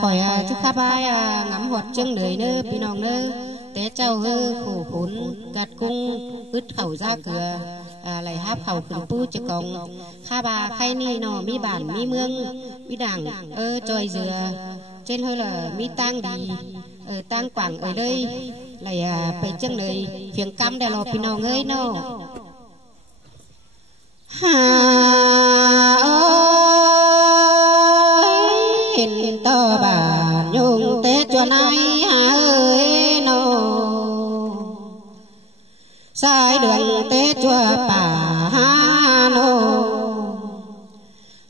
khỏi thức khá bài ngắm hoạt chân đời nơ bị nòng nơ té trao hơ khổ khốn gạt cung ứt khẩu ra cửa lại háp khẩu khẩn pu cho còng kha bà khay ni nọ mi bản mi mương mi đảng tròi dừa trên hơi là mi tang đi ở tang quảng ở đây lại phải chân đời phiền cam để lò bị nòng ơi nọ hình to bà nhung tết cho nay ơi nô sai đường tết cho bà nô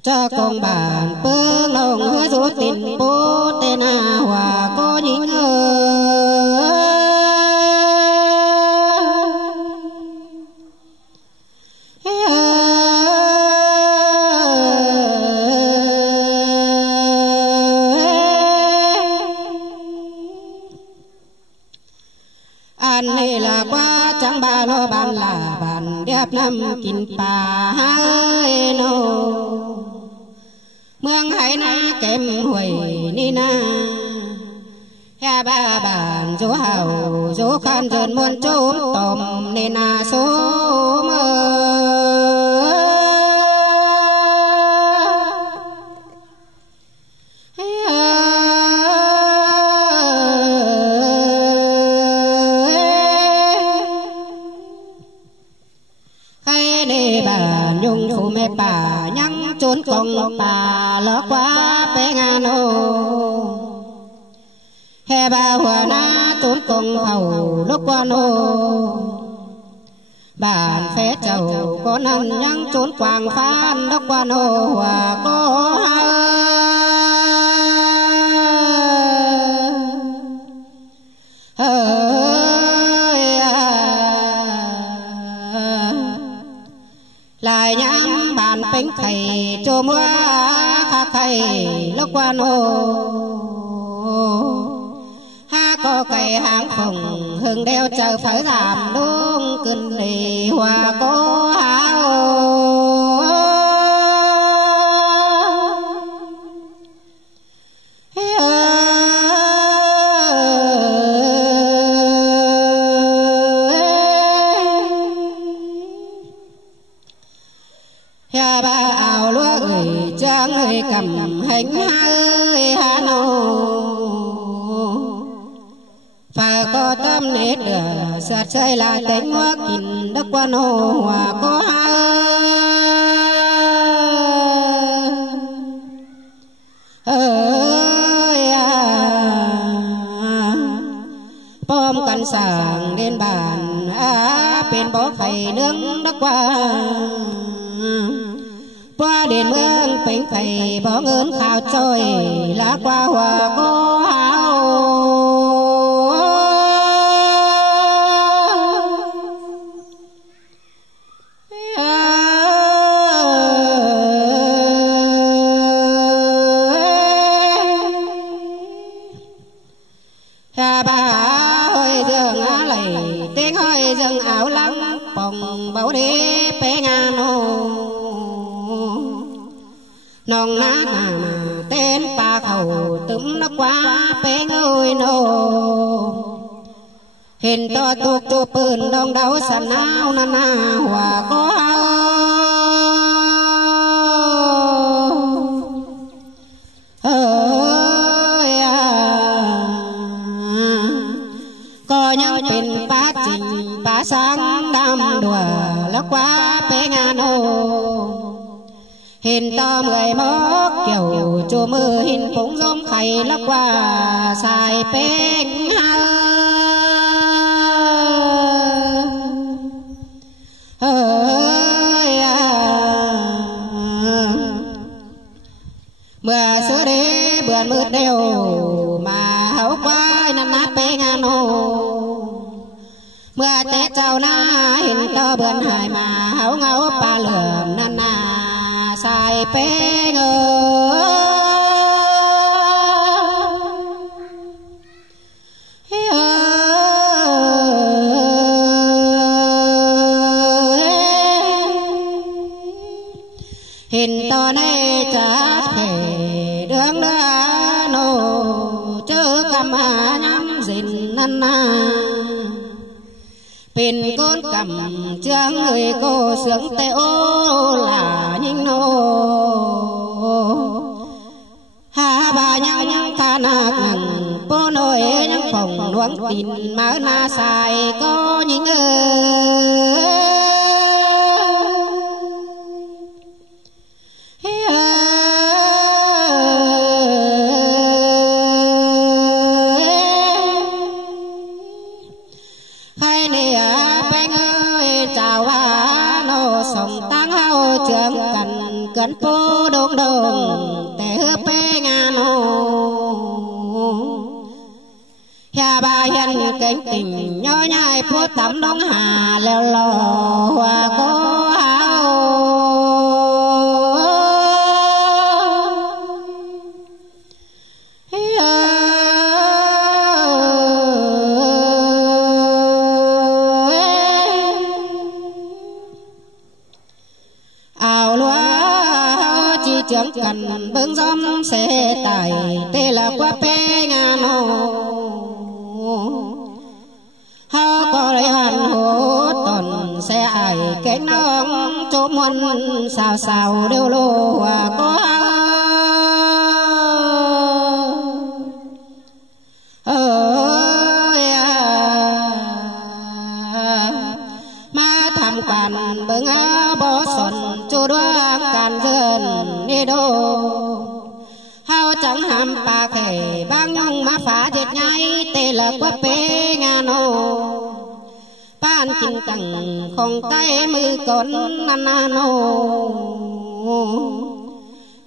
cho con bàn phương lòng hứa dỗ tình bố tên hòa có những này là quá chẳng ba lo bàn là bàn đẹp năm kín bà ơi nô mương hải na kèm huệ ni na ha ba bàn dỗ hào dỗ khan dần muôn trốn tòm nên na số mơ nhung phụ mẹ bà nhăng trốn con bà lỡ quá bé ngàn ô hè bà hòa na trốn con hầu lúc qua nô bàn phé chầu có nằm nhăng trốn quàng phan lúc qua nô hòa có lại nhắm bàn bánh thầy cho mua khá thầy lúc qua nô ha có cây hàng phồng hương đeo chờ phải giảm đúng cơn lì hòa có ya ba ảo lúa ơi trang ơi cầm hành ơi hà nô và có tâm nét đờ sạt chơi là tính hoa kín đất quan hồ hòa có ơi bom căn sàng đến bàn bên bó phầy nướng đất qua qua đền mương bánh thầy bỏ ngớn khao trôi lá qua hòa cô hao ha bà ơi dương á lầy tiếng ơi dương áo lắng bồng bầu đi bé ngàn ô nòng nát mà tên bà khẩu túm nó quá bé ngôi nô hình to tuộc chụp bươn đông đấu sẵn áo na na hòa có ơi có nhau bên bá trình bá sáng đam đùa nó quá bé ngàn ô hình to mười mốt kiểu chùa mưa hình phúng giống khay lắc qua xài bánh ơi mưa sữa đế bươn mưa đều mà hấu quái năn nát bé ngàn hồ mưa tết trâu na hình to bươn hải mà hấu ngấu ba lượm năn na sai bé ngơ hình to này chát khề đường đó nô นั่นเป็นก้นกำเจืองngười cô sướng tê ô là nhìn nô hà bà nhang ta nạc nằng bố nội nhang phòng nuông tin mà na sai có nhìn gần phố đông đông để hứa pe ngàn ô nhà bà hiền cánh tình nhớ nhai phố tắm đông hà leo lò hòa có trưởng cần bưng gióm xe tải tê là qua pe ngàn hồ hao có lấy hoàn hồ tòn xe ải cánh nông chỗ muôn xào xào đều lô hòa có má tham quan bưng áo bó sòn chỗ đoan càn dân đi đô hao chẳng ham pa khề bang nhung má phá dệt nhai tê là quá pe ngàn ô pan kinh tầng không tay mư con nan ô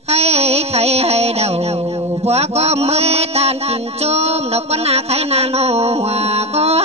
khay khay hay đầu quá có mê tan kinh chôm độc quan na khay nan ô hòa có